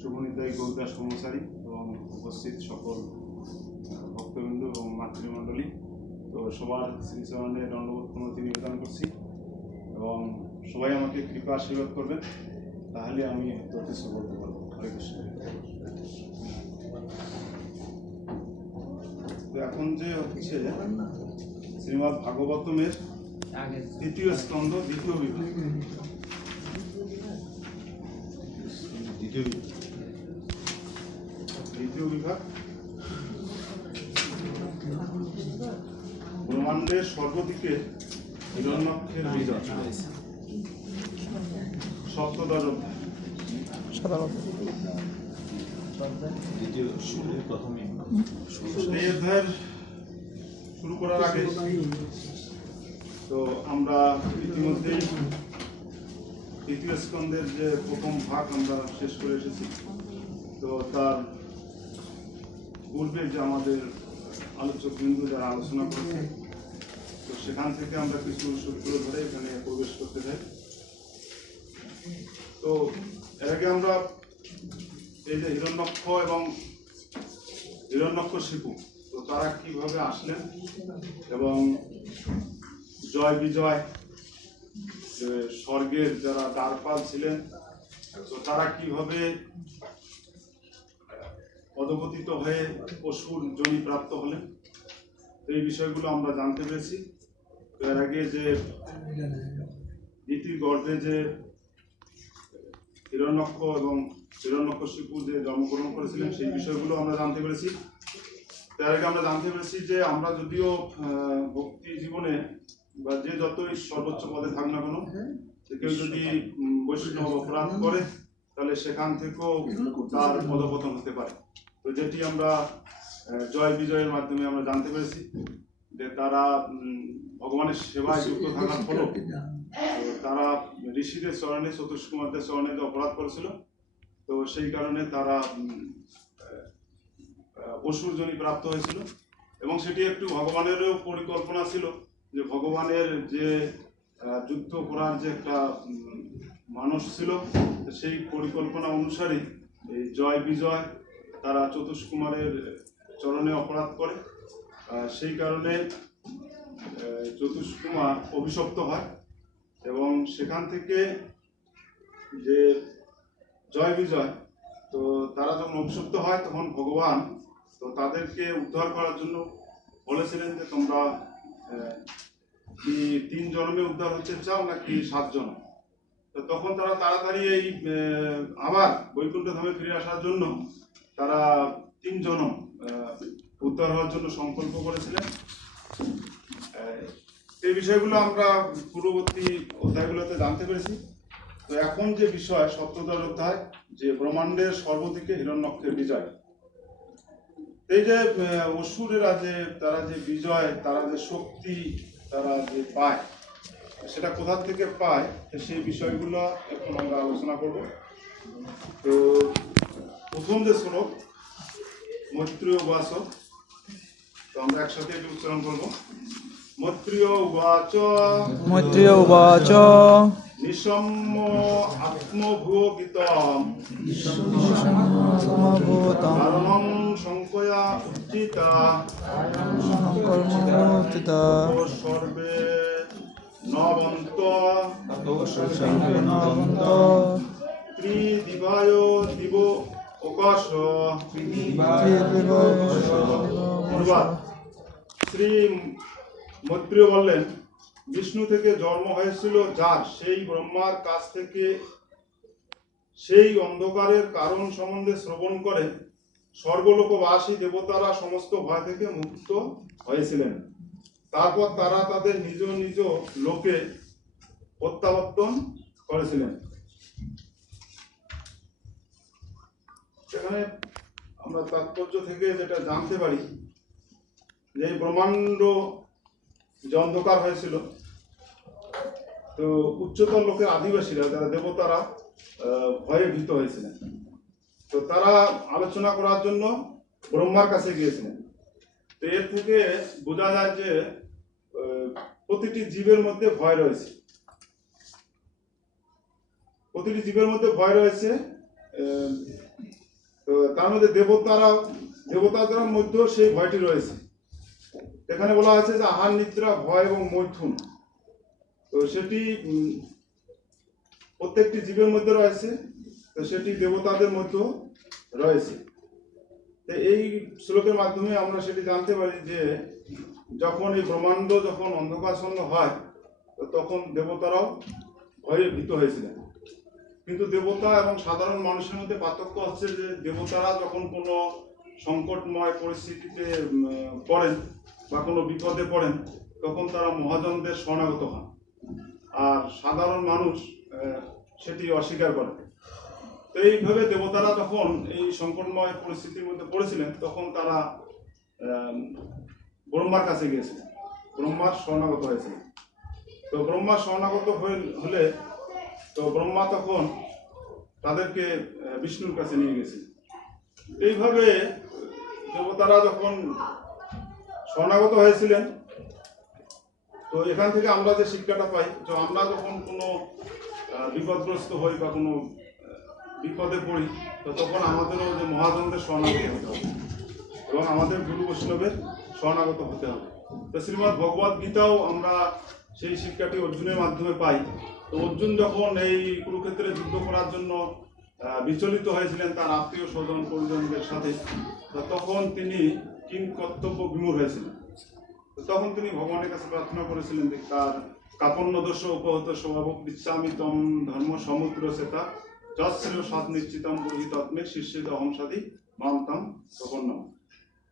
শুভনিতাই গৌরদাস কর্মচারী এবং উপস্থিত সকল ভক্তবৃন্দ এবং মাতৃমণ্ডলী, তো সবার শ্রীচরণে দণ্ডবোধ প্রণতি নিবেদন করছি এবং সবাই আমাকে কৃপা আশীর্বাদ করবেন, তাহলে আমি যথেষ্ট বলতে পারবো। হরে কৃষ্ণ। তো এখন যে হচ্ছে শ্রীমদ্ ভাগবতমের তৃতীয় স্কন্ধ দ্বিতীয় বিভাগ। দ্বিতীয় বিভাগ ব্রহ্মাণ্ডের সর্বদিকে হিরণ্যক্ষের বিজয়, সপ্তদশ অধ্যায়। এই অধ্যায়ের শুরু করার আগে তো আমরা ইতিমধ্যেই তৃতীয় স্কন্ধের যে প্রথম ভাগ আমরা শেষ করে এসেছি। তো তার পূর্বে যে আমাদের আলোচক বিন্দু যারা আলোচনা করেছে, তো সেখান থেকে আমরা কিছু সূত্র ধরে এখানে প্রবেশ করতে চাই। তো এর আগে আমরা এই যে হিরণ্যক্ষ এবং হিরণ্যকশিপু, তো তারা কিভাবে আসলেন এবং জয় বিজয় স্বর্গের যারা দ্বারপাল ছিলেন, তো তারা কিভাবে অধপতিত হয়ে অসুর যোনি প্রাপ্ত হলেন, এই বিষয়গুলো আমরা জানতে পেরেছি। এর আগে যে দ্বিতীয় গর্ভে যে হিরণ্যক্ষ এবং হিরণ্যকশিপু যে জন্মগ্রহণ করেছিলেন, সেই বিষয়গুলো আমরা জানতে পেরেছি। তার আগে আমরা জানতে পেরেছি যে আমরা যদিও ভক্তি জীবনে বা যে যতই সর্বোচ্চ পদে থাক না কেন, কেউ যদি বৈষ্ণব অপরাধ করে তাহলে সেখান থেকেও তার পদপতন হতে পারে। তো যেটি আমরা জয় বিজয়ের মাধ্যমে আমরা জানতে পেরেছি যে তারা ভগবানের সেবায় যুক্ত থাকার ফলে তারা ঋষিদের চরণে, চতুষ্কুমারদের চরণে যে অপরাধ করেছিল, তো সেই কারণে তারা অসুর যোনি প্রাপ্ত হয়েছিল। এবং সেটি একটু ভগবানেরও পরিকল্পনা ছিল যে ভগবানের যে যুদ্ধ করার যে একটা মানুষ ছিল, সেই পরিকল্পনা অনুসারে এই জয় বিজয় তারা চতুষ্কুমারের চরণে অপরাধ করে। সেই কারণে চতুষ্কুমার অভিশপ্ত হয় এবং সেখান থেকে যে জয় বিজয়, তো তারা যখন অভিশপ্ত হয় তখন ভগবান তো তাদেরকে উদ্ধার করার জন্য বলেছিলেন যে তোমরা কি 3 জন্মে উদ্ধার হতে চাও নাকি 7 জন্ম। তো তখন তারা তাড়াতাড়ি এই আবার বৈকুণ্ঠ ধামে ফিরে আসার জন্য তারা 3 জন্ম উদ্ধার হওয়ার জন্য সংকল্প করেছিলেন। এই বিষয়গুলো আমরা পূর্ববর্তী অধ্যায়গুলোতে জানতে পেরেছি। তো এখন যে বিষয় সপ্তদশ অধ্যায়, যে ব্রহ্মাণ্ডের সর্বদিকে হিরণ্যক্ষের বিজয়, এই যে অসুরেরা যে তারা যে বিজয়, তারা যে শক্তি তারা যে পায়, সেটা কোথা থেকে পায়, সেই বিষয়গুলো এখন আমরা আলোচনা করব। তো প্রথম যে শ্লোক মৈত্রেয় উবাচ, তো আমরা একসাথে একটু উচ্চারণ করব। মৈত্রেয় উবাচ, মৈত্রেয় উবাচ, নিশম্য আত্মভোগিতম কারণং সংকয়া উচ্চিতা সর্বে নবন্ত ত্রিদিবায় দিব অকাশ। শ্রী মৈত্রেয় বললেন, বিষ্ণু থেকে জন্ম হয়েছিল যার, সেই ব্রহ্মার কাছ থেকে সেই অন্ধকারের কারণ সম্বন্ধে শ্রবণ করে স্বর্গলোকবাসী দেবতারা সমস্ত ভয় থেকে মুক্ত হয়েছিলেন। তারপর তারা তাদের নিজ নিজ লোকে প্রত্যাবর্তন করেছিলেন। সেখানে আমরা তাৎপর্য থেকে যেটা জানতে পারি যে ব্রহ্মাণ্ড যে অন্ধকার হয়েছিল, তো উচ্চতর লোকের আদিবাসীরা যারা দেবতারা ভয়ে ভীত হয়েছিলেন। তো তারা আলোচনা করার জন্য ব্রহ্মার কাছে গিয়েছিলেন। তো এর থেকে বোঝা যায় যে প্রতিটি জীবের মধ্যে ভয় রয়েছে, প্রতিটি জীবের মধ্যে ভয় রয়েছে। তো তার মধ্যে দেবতাদের মধ্যেও সেই ভয়টি রয়েছে। এখানে বলা আছে যে আহার নিদ্রা ভয় এবং মৈথুন, তো সেটি প্রত্যেকটি জীবের মধ্যে রয়েছে, তো সেটি দেবতাদের মধ্যেও রয়েছে। তো এই শ্লোকের মাধ্যমে আমরা সেটি জানতে পারি যে যখন এই ব্রহ্মাণ্ড যখন অন্ধকারাচ্ছন্ন হয়, তো তখন দেবতারাও ভয়ে ভীত হয়েছিলেন। কিন্তু দেবতা এবং সাধারণ মানুষের মধ্যে পার্থক্য হচ্ছে যে দেবতারা যখন কোনো সংকটময় পরিস্থিতিতে পড়েন বা কোনো বিপদে পড়েন, তখন তারা মহাজনদের শরণাগত হন, আর সাধারণ মানুষ সেটি অস্বীকার করে। তো এইভাবে দেবতারা যখন এই সংকটময় পরিস্থিতির মধ্যে পড়েছিলেন, তখন তারা ব্রহ্মার কাছে গিয়েছিলেন, ব্রহ্মার শরণাগত হয়েছিলেন। তো ব্রহ্মার শরণাগত হলে তো ব্রহ্মা তখন তাদেরকে বিষ্ণুর কাছে নিয়ে গেছে। এইভাবে দেবতারা যখন শরণাগত হয়েছিলেন, তো এখান থেকে আমরা যে শিক্ষাটা পাই, যে আমরা যখন কোনো বিপদগ্রস্ত হই বা কোনো বিপদে পড়ি, তো তখন আমাদেরও যে মহাজনদের শরণাগত হতে হবে এবং আমাদের গুরু বৈষ্ণবের শরণাগত হতে হবে। তো শ্রীমদ্ ভগবদ গীতাও আমরা সেই শিক্ষাটি অর্জুনের মাধ্যমে পাই। তো অর্জুন যখন এই কুরুক্ষেত্রে যুদ্ধ করার জন্য বিচলিত হয়েছিলেন তার আত্মীয় স্বজন পরিজনদের সাথে, তখন তিনি কিং কর্তব্য বিমূঢ় হয়েছিলেন। তখন তিনি ভগবানের কাছে প্রার্থনা করেছিলেন যে তার কাপন্ন দোষ উপহত স্বভাব ইচ্ছামি তম ধর্ম সমুদ্র সেতা যশ্রেয় সাত নিশ্চিতম পুরোহিত আত্মে শীর্ষিত অহংসাদী মামতাম প্রপন্নম,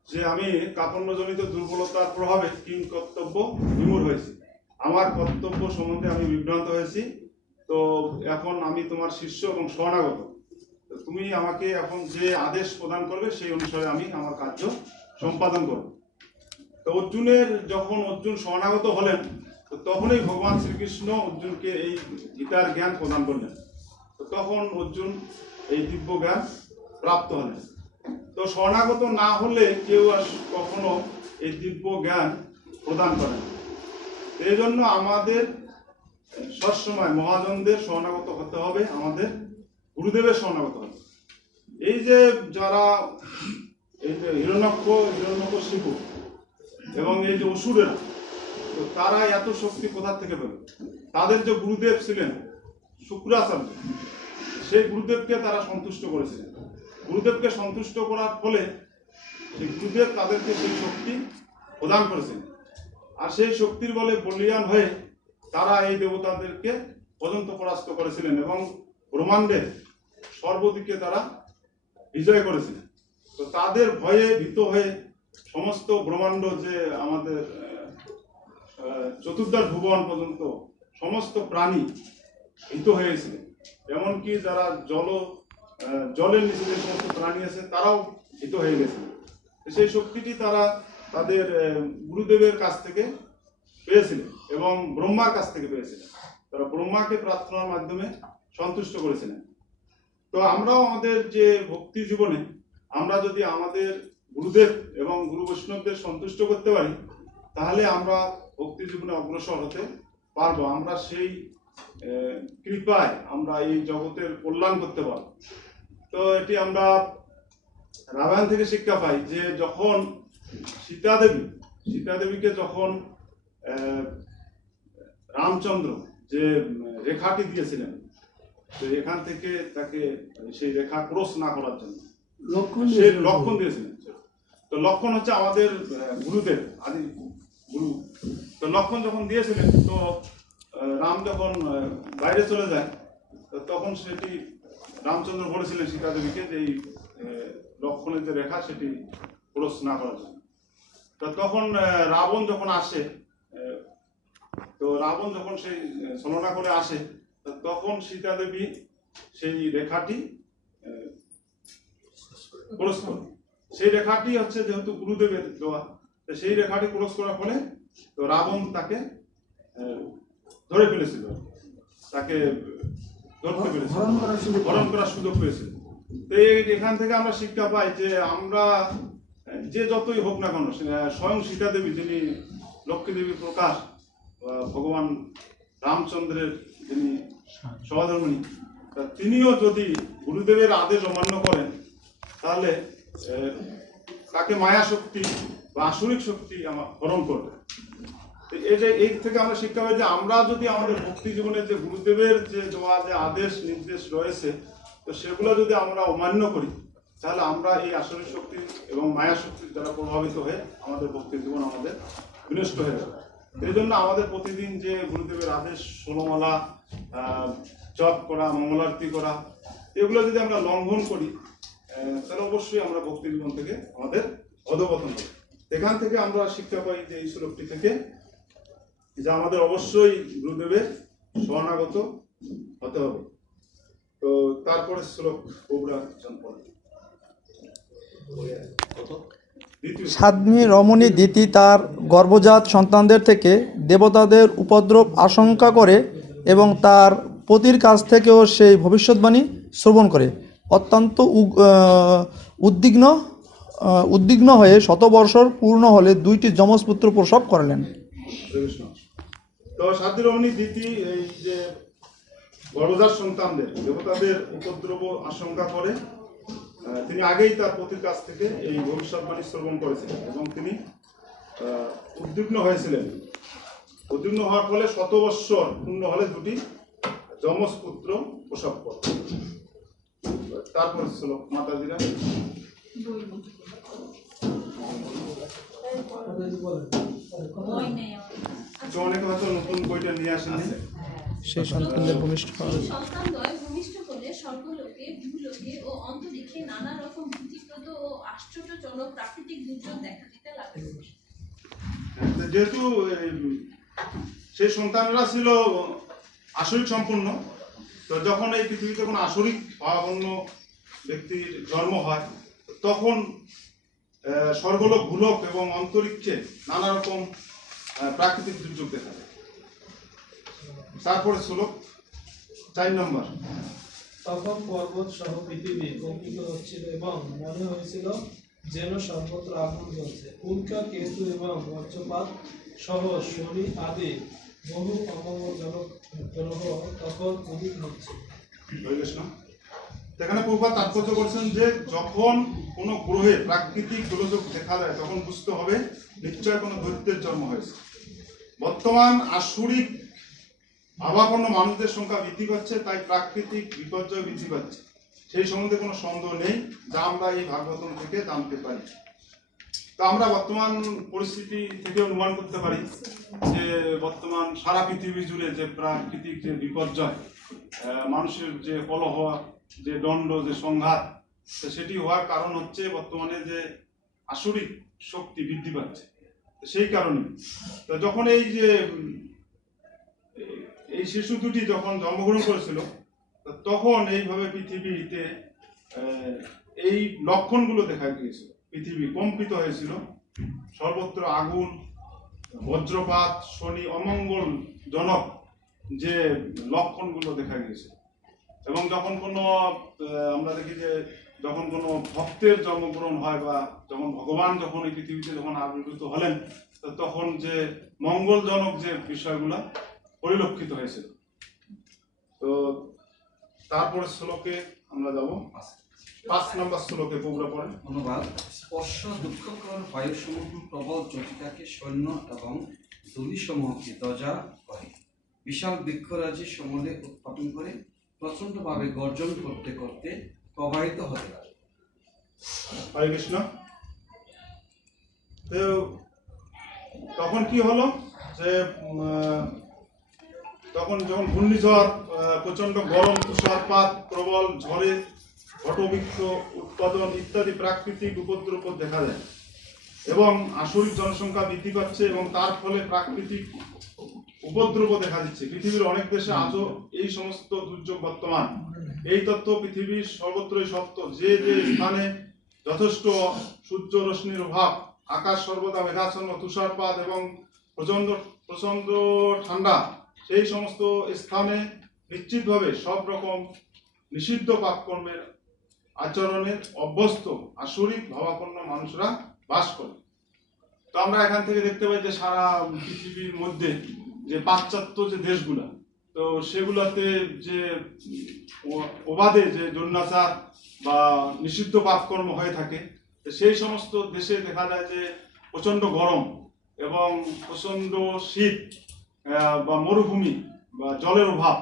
যে আমি কাপন্নজনিত দুর্বলতার প্রভাবে কিং কর্তব্য বিমূঢ় হয়েছি, আমার কর্তব্য সম্বন্ধে আমি বিভ্রান্ত হয়েছি। তো এখন আমি তোমার শিষ্য এবং শরণাগত, তুমি আমাকে এখন যে আদেশ প্রদান করবে সেই অনুসারে আমি আমার কার্য সম্পাদন করব। তো যখন অর্জুন শরণাগত হলেন, তো তখনই ভগবান শ্রীকৃষ্ণ অর্জুনকে এই গীতার জ্ঞান প্রদান করলেন। তো তখন অর্জুন এই দিব্য জ্ঞান প্রাপ্ত হলেন। তো শরণাগত না হলে কেউ আর কখনো এই দিব্য জ্ঞান প্রদান করে না। এই জন্য আমাদের সবসময় মহাজনদের শরণাগত হতে হবে, আমাদের গুরুদেবের শরণাগত হবে। এই যে যারা এই যে হিরণ্যকশিপু এবং এই যে অসুরেরা, তো তারা এত শক্তি কোথা থেকে পেল? তাদের যে গুরুদেব ছিলেন শুক্রাচার্য, সেই গুরুদেবকে তারা সন্তুষ্ট করেছিলেন। গুরুদেবকে সন্তুষ্ট করার ফলে সেই গুরুদেব তাদেরকে সেই শক্তি প্রদান করেছেন, আর সেই শক্তির বলে বলীয়ান হয়ে তারা এই দেবতাদেরকে পর্যন্ত পরাস্ত করেছিলেন এবং ব্রহ্মাণ্ডের সর্বদিকে তারা বিজয় করেছিলেন। তো তাদের ভয়ে ভীত হয়ে সমস্ত ব্রহ্মাণ্ড যে আমাদের চতুর্দশ ভুবন পর্যন্ত সমস্ত প্রাণী ভীত হয়েছিলেন, এমনকি যারা জলের নিচে যে সমস্ত প্রাণী আছে তারাও ভীত হয়ে গেছে। সেই শক্তিটি তারা তাদের গুরুদেবের কাছ থেকে পেয়েছিলেন এবং ব্রহ্মার কাছ থেকে পেয়েছিলেন। তারা ব্রহ্মাকে প্রার্থনার মাধ্যমে সন্তুষ্ট করেছিলেন। তো আমরাও আমাদের যে ভক্তি জীবনে আমরা যদি আমাদের গুরুদেব এবং গুরু বৈষ্ণবদের সন্তুষ্ট করতে পারি, তাহলে আমরা ভক্তি জীবনে অগ্রসর হতে পারবো। আমরা সেই কৃপায় আমরা এই জগতের কল্যাণ করতে পারবো। তো এটি আমরা রামায়ণ থেকে শিক্ষা পাই যে যখন সীতা দেবীকে যখন রামচন্দ্র যে রেখাটি দিয়েছিলেন, তো এখান থেকে তাকে সেই রেখা ক্রস না করার জন্য লক্ষণ দিয়েছিলেন। তো লক্ষণ হচ্ছে আমাদের গুরুদেব, আদি গুরু। তো লক্ষণ যখন দিয়েছিলেন, তো রাম যখন বাইরে চলে যায়, তখন সেটি রামচন্দ্র বলেছিলেন সীতা দেবীকে যে এই লক্ষণের যে রেখা সেটি ক্রস না করার জন্য। তো তখন রাবণ যখন আসে, তো রাবণ যখন সেই ছলনা করে আসে, তখন সীতা দেবী সেই রেখাটি ক্রস করে। সেই রেখাটি হচ্ছে যেহেতু গুরুদেবের দেওয়া, সেই রেখাটি ক্রস করার ফলে তো রাবণ তাকে ধরে ফেলেছিল, তাকে ধরতে পেরেছিল, হরণ করার সুযোগ পেয়েছিল। তো এখান থেকে আমরা শিক্ষা পাই যে আমরা যে যতই হোক না কেন, স্বয়ং সীতা দেবী যিনি লক্ষ্মী দেবীর প্রকাশ, ভগবান রামচন্দ্রের যিনি সহধর্মিণী, তিনিও যদি গুরুদেবের আদেশ অমান্য করেন, তাহলে তাকে মায়া শক্তি বা আসরিক শক্তি আমার হরণ করবে। তো এই থেকে আমরা শিক্ষা পাই যে আমরা যদি আমাদের ভক্তি জীবনে যে গুরুদেবের যে দেওয়া যে আদেশ নির্দেশ রয়েছে, তো সেগুলো যদি আমরা অমান্য করি, তাহলে আমরা এই আসরিক শক্তি এবং মায়া শক্তির দ্বারা প্রভাবিত হয়ে আমাদের ভক্তি জীবন আমাদের বিনষ্ট হয়ে যাবে। এই জন্য আমাদের প্রতিদিন যে গুরুদেবের আদেশ 16 মালা জপ করা, মঙ্গলারতি করা, এগুলো যদি আমরা লঙ্ঘন করি, তাহলে অবশ্যই আমরা ভক্তি জীবন থেকে আমাদের অধঃপতন হবে। এখান থেকে আমরা শিক্ষা পাই যে এই শ্লোকটি থেকে যে আমাদের অবশ্যই গুরুদেবের শরণাগত হতে হবে। তো তারপরে শ্লোক ওবরা পড়ে। সাধ্বী রমণী দিতি তার গর্ভজাত সন্তানদের থেকে দেবতাদের উপদ্রব আশঙ্কা করে এবং তার পতির কাছ থেকেও সেই ভবিষ্যৎবাণী শ্রবণ করে অত্যন্ত উদ্বিগ্ন হয়ে শতবর্ষর পূর্ণ হলে 2টি যমজ পুত্র প্রসব করলেন। তো সাধ্বী রমণী দিতি এই যে গর্ভজাত সন্তানদের দেবতাদের উপদ্রব আশঙ্কা করে তিনি আগেই তার পতির কাছ থেকে এই ভবিষ্যৎবাণী শ্রবণ করেছিলেন এবং তিনি উদ্বিগ্ন হয়েছিলেন। উদ্বিগ্ন হওয়ার ফলে 100 বৎসর পূর্ণ হলে 2টি যমজ পুত্র প্রসব করে। তারপরে শ্লোক মাতাজিরা অনেকে হয়তো নতুন বইটা নিয়ে আসেন। সেই সন্তানদের ভূমিষ্ঠ সন্তানদ্বয় ভূমিষ্ঠ হলে স্বর্গলোকে, ভূলোকে ও অন্তরিক্ষে নানা রকম ভীতিপ্রদ ও আশ্চর্যজনক প্রাকৃতিক দুর্যোগ দেখা দিতে লাগলো। যেহেতু সেই সন্তানরা ছিল আসরিক সম্পূর্ণ, তো যখন এই পৃথিবীতে কোনো আসরিক ভাবাপন্ন ব্যক্তির জন্ম হয়, তখন স্বর্গলোক, ভূলোক এবং অন্তরিক্ষে নানা রকম প্রাকৃতিক দুর্যোগ দেখা যায়। তারপরে শ্লোক 4 নম্বর। তখন পর্বত সহ পৃথিবী কম্পিত হচ্ছিল এবং মনে হয়েছিল যেন সর্বত্র আগুন জ্বলছে। উল্কা, কেতু এবং বজ্রপাত সহ শনি আদি বহু অমঙ্গলজনক গ্রহ তখন উদিত হচ্ছে। এখানে প্রভুপাদ তাৎপর্য করছেন যে যখন কোনো গ্রহে প্রাকৃতিক গোলযোগ দেখা যায়, তখন বুঝতে হবে নিশ্চয় কোনো দৈত্যের জন্ম হয়েছে। বর্তমান আসুরিক ভাবাপন্ন মানুষদের সংখ্যা বৃদ্ধি পাচ্ছে, তাই প্রাকৃতিক বিপর্যয় বৃদ্ধি পাচ্ছে। সেই সম্বন্ধে কোনো সন্দেহ নেই, যা আমরা এই ভাগবতম থেকে জানতে পারি। তো আমরা বর্তমান পরিস্থিতি থেকে অনুমান করতে পারি যে বর্তমান সারা পৃথিবী জুড়ে যে প্রাকৃতিক যে বিপর্যয়, মানুষের যে কলহ, যে দণ্ড, যে সংঘাত, সেটি হওয়ার কারণ হচ্ছে বর্তমানে যে আসরিক শক্তি বৃদ্ধি পাচ্ছে। সেই কারণে তো যখন এই শিশু দুটি যখন জন্মগ্রহণ করেছিল, তখন এইভাবে পৃথিবীতে এই লক্ষণগুলো দেখা গিয়েছিল। পৃথিবী কম্পিত হয়েছিল, সর্বত্র আগুন, বজ্রপাত, শনি অমঙ্গলজনক যে লক্ষণগুলো দেখা গিয়েছিল। এবং যখন কোনো আমরা দেখি যে যখন কোনো ভক্তের জন্মগ্রহণ হয় বা যখন ভগবান যখন এই পৃথিবীতে যখন আবির্ভূত হলেন, তখন যে মঙ্গলজনক যে বিষয়গুলো পরিলক্ষিত হয়েছিল। তো তারপরে শ্লোকে আমরা যাব 5 নম্বর শ্লোকে প্রভুরা পড়েন। অনুবাদ। স্পর্শ দুঃখকর বায়ুসমূহ প্রবল জটিকাকে সৈন্য এবং ধূলিসমূহকে দজা করে, বিশাল বৃক্ষরাজি সমূলে উৎপাদন করে প্রচন্ডভাবে গর্জন করতে করতে প্রবাহিত হতে লাগে। হরে কৃষ্ণ। তো তখন কি হলো যে তখন যখন ঘূর্ণিঝড়, প্রচন্ড গরম, তুষারপাত, প্রবল ঝড়ে বটবৃক্ষ উৎপাদন ইত্যাদি প্রাকৃতিক উপদ্রব দেখা যায় এবং আসরিক জনসংখ্যা বৃদ্ধি পাচ্ছে এবং তার ফলে প্রাকৃতিক উপদ্রব দেখা দিচ্ছে। পৃথিবীর অনেক দেশে আজও এই সমস্ত দুর্যোগ বর্তমান। এই তথ্য পৃথিবীর সর্বত্রই সত্য। যে যে স্থানে যথেষ্ট সূর্য রশ্মির অভাব, আকাশ সর্বদা মেঘাচ্ছন্ন, তুষারপাত এবং প্রচন্ড ঠান্ডা, সেই সমস্ত স্থানে নিশ্চিতভাবে সব রকম নিষিদ্ধ পাপকর্মের আচরণের অভ্যস্ত আসরিক ভাবাপন্ন মানুষরা বাস করে। তো আমরা এখান থেকে দেখতে পাই যে সারা পৃথিবীর মধ্যে যে পাশ্চাত্য যে দেশগুলা, তো সেগুলোতে যে অবাধে যে যৌনাচার বা নিষিদ্ধ পাপকর্ম হয়ে থাকে, তো সেই সমস্ত দেশে দেখা যায় যে প্রচণ্ড গরম এবং প্রচণ্ড শীত বা মরুভূমি বা জলের অভাব,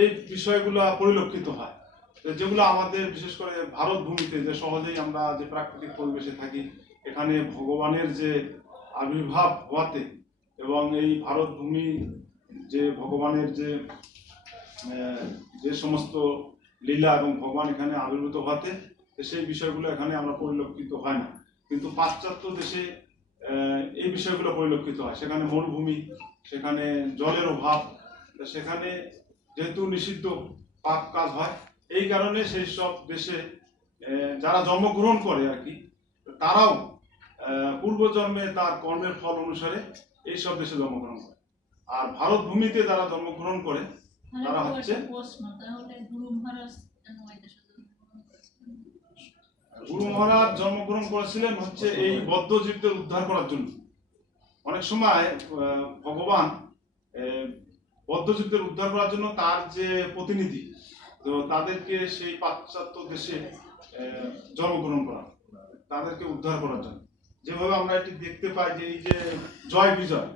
এই বিষয়গুলো পরিলক্ষিত হয়। তো যেগুলো আমাদের বিশেষ করে ভারত ভূমিতে যে সহজেই আমরা যে প্রাকৃতিক পরিবেশে থাকি, এখানে ভগবানের যে আবির্ভাব হওয়াতে এবং এই ভারত ভূমি যে ভগবানের যে সমস্ত লীলা এবং ভগবান এখানে আবির্ভূত হওয়াতে সেই বিষয়গুলো এখানে আমরা পরিলক্ষিত হয় না। কিন্তু পাশ্চাত্য দেশে এই বিষয়গুলো পরিলক্ষিত হয়। সেখানে মরুভূমি, সেখানে জলের অভাব, সেখানে যেহেতু নিষিদ্ধ পাপ কাজ হয়, এই কারণে সেই সব দেশে যারা জন্মগ্রহণ করে আর কি, তারাও পূর্বজন্মে তার কর্মের ফল অনুসারে এই সব দেশে জন্মগ্রহণ করে। আর ভারত ভূমিতে যারা জন্মগ্রহণ করে তারা হচ্ছে গুরু মহারাজ জন্মগ্রহণ করেছিলেন হচ্ছে এই বদ্ধজীবদের উদ্ধার করার জন্য। অনেক সময় ভগবান বদ্ধজীবদের উদ্ধার করার জন্য তার যে প্রতিনিধি, তো তাদেরকে সেই পাশ্চাত্য দেশে জন্মগ্রহণ করা, তাদেরকে উদ্ধার করার জন্য। যেভাবে আমরা এটি দেখতে পাই যে এই যে জয় বিজয়,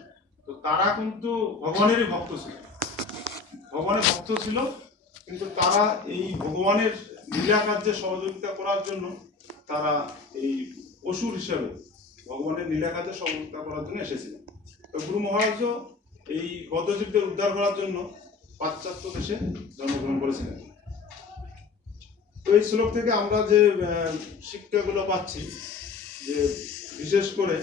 তো তারা কিন্তু ভগবানেরই ভক্ত ছিল, ভগবানের ভক্ত ছিল, কিন্তু তারা এই ভগবানের লীলা কার্যে সহযোগিতা করার জন্য তারা এই অসুর হিসাবে ভগবানের লীলা কার্যে সহযোগিতা করার জন্য এসেছিলেন। তো গুরু মহারাজও এই বদ্ধজীবদের উদ্ধার করার জন্য পাশ্চাত্য দেশে জন্মগ্রহণ করেছিলেন। তো এই শ্লোক থেকে আমরা যে শিক্ষাগুলো পাচ্ছি, যে বিশেষ করে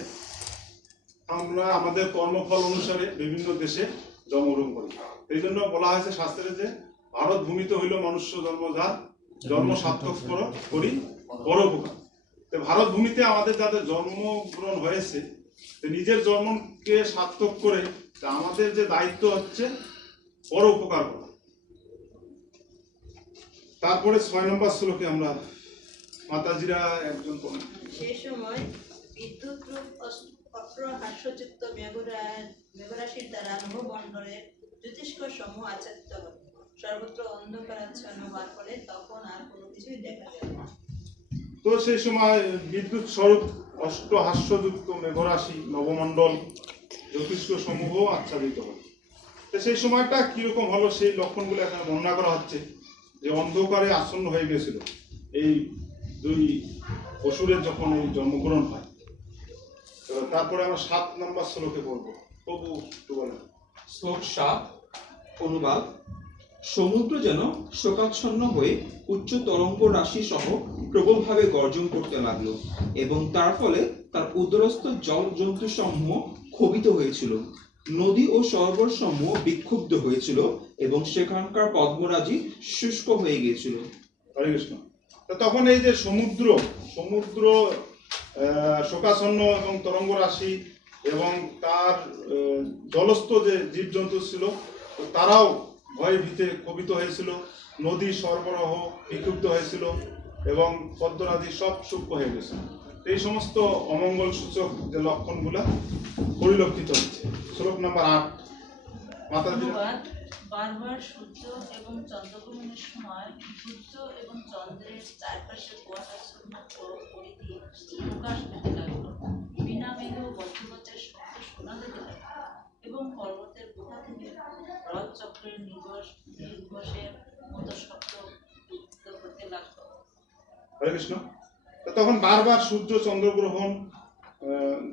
আমরা আমাদের কর্মফল অনুসারে বিভিন্ন দেশে জন্মগ্রহণ করি। এই জন্য বলা হয়েছে শাস্ত্রে যে ভারত ভূমিতে হইল মনুষ্য জন্মজাত, জন্ম সার্থক করি বড় উপকার। তো ভারত ভূমিতে আমাদের যাদের জন্মগ্রহণ হয়েছে, নিজের জন্মকে সার্থক করে আমাদের যে দায়িত্ব হচ্ছে বড় উপকার করা। তারপরে 6 নম্বর শ্লোকে আমরা মাতাজিরা একজন সেই সময় বিদ্যুৎ রূপ অপ্র হাস্যযুক্ত মেঘরাশির দ্বারা নভমণ্ডলের জ্যোতিষ্কর সমূহ আচ্ছাদিত হবে, সর্বত্র অন্ধকারাচ্ছন্ন হওয়ার ফলে তখন আর কোনো কিছুই দেখা যাবে না। তো সেই সময় বিদ্যুৎ স্বরূপ অষ্টহাস্যযুক্ত মেঘরাশি নবমণ্ডল জ্যোতিষ্ক সমূহ আচ্ছাদিত হবে। তো সেই সময়টা কিরকম হলো সেই লক্ষণগুলো এখানে বর্ণনা করা হচ্ছে, যে অন্ধকারে আচ্ছন্ন হয়ে গেছিল এই দুই অসুরের যখন এই জন্মগ্রহণ হয়। তারপরে আমরা 7 নম্বর শ্লোকে পড়বো। প্রভু একটু বলেন। শ্লোক 7 অনুবাদ। সমুদ্র যেন শোকাচ্ছন্ন হয়ে উচ্চ তরঙ্গ রাশি সহ প্রবলভাবে গর্জন করতে লাগলো এবং তার ফলে তার উদরস্থ জল জন্তু সমূহ ক্ষোভিত হয়েছিল, নদী ও সরোবর সমূহ বিক্ষুব্ধ হয়েছিল এবং সেখানকার পদ্মরাজি শুষ্ক হয়ে গিয়েছিল। হরে কৃষ্ণ। তখন এই যে সমুদ্র শোকাচ্ছন্ন এবং তরঙ্গ রাশি এবং তার জলস্থ যে জীবজন্তু ছিল, তারাও ভয়ে ভীতে ক্ষোভিত হয়েছিল, নদী সরবরাহ বিক্ষুব্ধ হয়েছিল এবং পদ্মরাজি সব সূক্ষ্ম হয়ে গেছিল। এই সমস্ত অমঙ্গল সূচক যে লক্ষণগুলা পরিলক্ষিত হচ্ছে। শ্লোক নাম্বার 8 মাতাজি। বারবার সূর্য এবং চন্দ্রগ্রহণের সময় সূর্য এবং চন্দ্রের চারপাশে কুয়াশাচ্ছন্ন পরিধি প্রকাশ পেতে লাগলো, বিনা মেঘ বজ্রপাতের শব্দ শোনা যেতে লাগলো এবং পর্বতের গুহা থেকে রথ চক্রের নির্ঘোষের মতো শব্দ উদ্যত হতে লাগলো। হরে কৃষ্ণ। তখন বারবার সূর্য চন্দ্র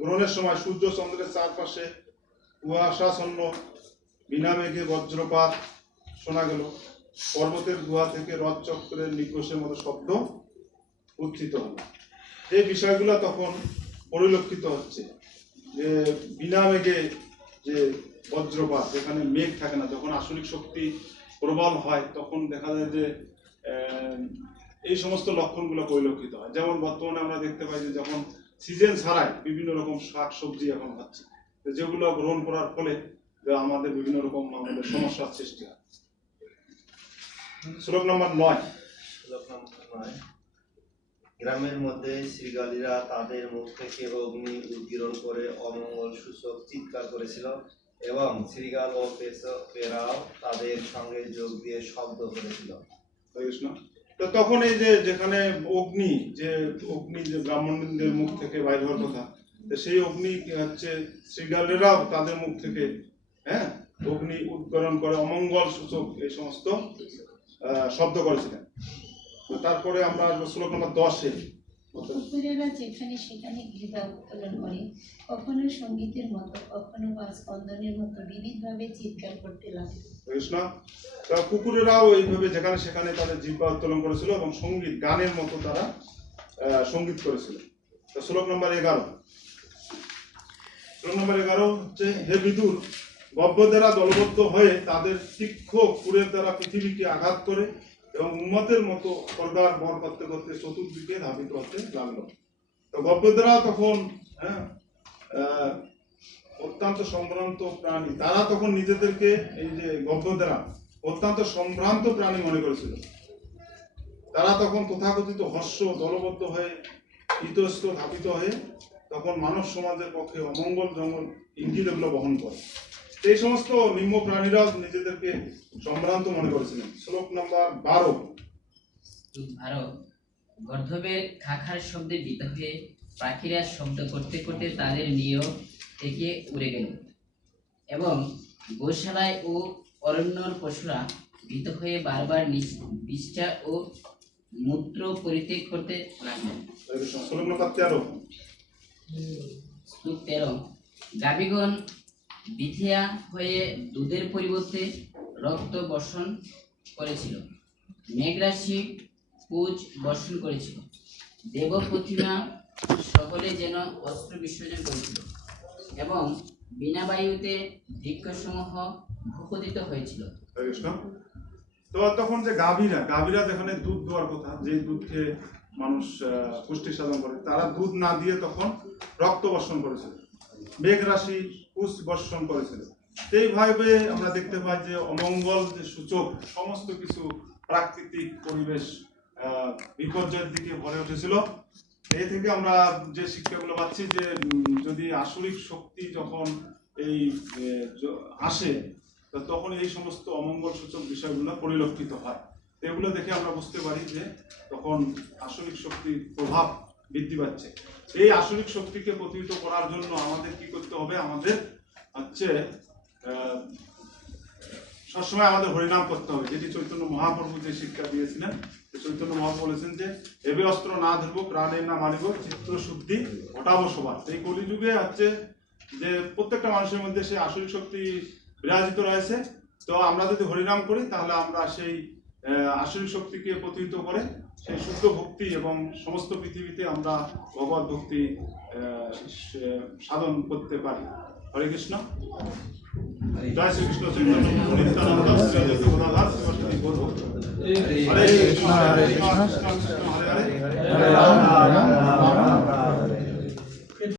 গ্রহণের সময় সূর্য চন্দ্রের চারপাশে কুয়াশাচ্ছন্ন বিনা মেঘে বজ্রপাত শোনা গেল, পর্বতের গুহা থেকে রথ চক্রের নির্ঘোষের মতো শব্দ উত্থিত হলো। এই বিষয়গুলো তখন পরিলক্ষিত হচ্ছে, যে বিনা মেঘে যে বজ্রপাত, যেখানে মেঘ থাকে না, যখন আসরিক শক্তি প্রবল হয় তখন দেখা যায় যে এই সমস্ত লক্ষণগুলো পরিলক্ষিত হয়। যেমন বর্তমানে আমরা দেখতে পাই যে যখন সিজন ছাড়াই বিভিন্ন রকম শাক সবজি এখন হচ্ছে, যেগুলো গ্রহণ করার ফলে আমাদের বিভিন্ন রকম আমাদের সমস্যার সৃষ্টি হয়। শ্লোক নম্বর 9। গ্রামের মধ্যে শৃগালীরা তাদের মুখ থেকে অগ্নি উদ্গীরণ করে অমঙ্গল সূচক চিৎকার করেছিল এবং শ্রীগাল ও পেরাও তাদের সঙ্গে যোগ দিয়ে শব্দ করেছিল। হরে কৃষ্ণ। তো তখন এই যে যেখানে অগ্নি যে ব্রাহ্মণদের মুখ থেকে বাইর হওয়ার কথা, তো সেই অগ্নি হচ্ছে শ্রীগালেরাও তাদের মুখ থেকে অগ্নি উদ্গরণ করে অমঙ্গল সূচক এই সমস্ত শব্দ করেছিলেন। তো তারপরে আমরা শ্লোক নম্বর 10-এ কুকুরেরা যেখানে সেখানে গৃহা উত্তোলন করে, কখনো সঙ্গীতের মতো, কখনো বা স্পন্দনের মতো বিবিধভাবে চিৎকার করতে লাগে। কৃষ্ণ। তো কুকুরেরাও এইভাবে যেখানে সেখানে তাদের জিহ্বা উত্তোলন করেছিল এবং সঙ্গীত গানের মতো তারা সঙ্গীত করেছিল। তো শ্লোক নম্বর 11 হচ্ছে, হে বিদুর, গব্বদেরা দলবদ্ধ হয়ে তাদের তীক্ষ্ণ ক্ষুরের দ্বারা পৃথিবীকে আঘাত করে এবং উন্মতের মতো পর্দার বর করতে করতে চতুর্দিকে ধাবিত হতে লাগলো। তো গব্বদেরা তখন অত্যন্ত সম্ভ্রান্ত প্রাণী, তারা তখন নিজেদেরকে এই যে গব্বদেরা অত্যন্ত সম্ভ্রান্ত প্রাণী মনে করেছিল। তারা তখন তথাকথিত হর্ষ দলবদ্ধ হয়ে ইতস্ত ধাবিত হয়ে তখন মানব সমাজের পক্ষে অমঙ্গল জঙ্গল ইঙ্গিত এগুলো বহন করে। এই সমস্ত নিম্ন প্রাণীরাও নিজেদেরকে সম্ভ্রান্ত মনে করেছিলেন। শ্লোক নম্বর 12 গর্ধবের খাখার শব্দে ভীত হয়ে পাখিরা শব্দ করতে করতে তাদের নিয়োগ থেকে উড়ে গেল এবং গোশালায় ও অরণ্যর পশুরা ভীত হয়ে বারবার বিষ্ঠা ও মূত্র পরিত্যাগ করতে লাগলেন। শ্লোক নম্বর 13 শ্লোক 13 গাভীগণ বিথিয়া হয়ে দুধের পরিবর্তে রক্ত বর্ষণ করেছিল, মেঘরাশি পুজ বর্ষণ করেছিল, দেব প্রতিমা সকলে যেন অস্ত্র বিসর্জন করেছিল এবং বিনা বায়ুতে বৃক্ষসমূহ ভূপতিত হয়েছিল। তো তখন যে গাভীরা যেখানে দুধ দেওয়ার কথা, যে দুধ খেয়ে মানুষ পুষ্টি সাধন করে, তারা দুধ না দিয়ে তখন রক্ত বর্ষণ করেছিল, মেঘ রাশি পুষ বর্ষণ করেছিল। এইভাবে আমরা দেখতে পাই যে অমঙ্গল যে সূচক সমস্ত কিছু প্রাকৃতিক পরিবেশ বিপর্যয়ের দিকে ভরে উঠেছিল। এই থেকে আমরা যে শিক্ষাগুলো পাচ্ছি যে যদি আসরিক শক্তি যখন এই আসে তখন এই সমস্ত অমঙ্গল সূচক বিষয়গুলো পরিলক্ষিত হয়। এগুলো দেখে আমরা বুঝতে পারি যে তখন আসরিক শক্তির প্রভাব বৃদ্ধি পাচ্ছে। এই আসরিক শক্তিকে প্রতিহত করার জন্য আমাদের কি করতে হবে? আমাদের হচ্ছে সবসময় আমাদের হরিনাম করতে হবে, যেটি চৈতন্য মহাপ্রভু যে শিক্ষা দিয়েছিলেন। চৈতন্য মহাপ্রভু বলেছেন যে এবে অস্ত্র না ধরবো, প্রাণের না মারিব, চিত্ত শুদ্ধি ঘটাবো সবার। এই কলিযুগে হচ্ছে যে প্রত্যেকটা মানুষের মধ্যে সেই আসরিক শক্তি বিরাজিত রয়েছে। তো আমরা যদি হরিনাম করি তাহলে আমরা সেই আসরিক শক্তিকে প্রতিহিত করে সেই শুদ্ধ ভক্তি এবং সমস্ত পৃথিবীতে আমরা ভগবত ভক্তি সাধন করতে পারি। হরে কৃষ্ণ। জয় শ্রীকৃষ্ণ চৈতন্য নিত্যানন্দ শ্রী অদ্বৈত গদাধর শিবসতী গৌর ভক্ত। হরে কৃষ্ণ হরে কৃষ্ণ কৃষ্ণ কৃষ্ণ হরে হরে, হরে রাম হরে রাম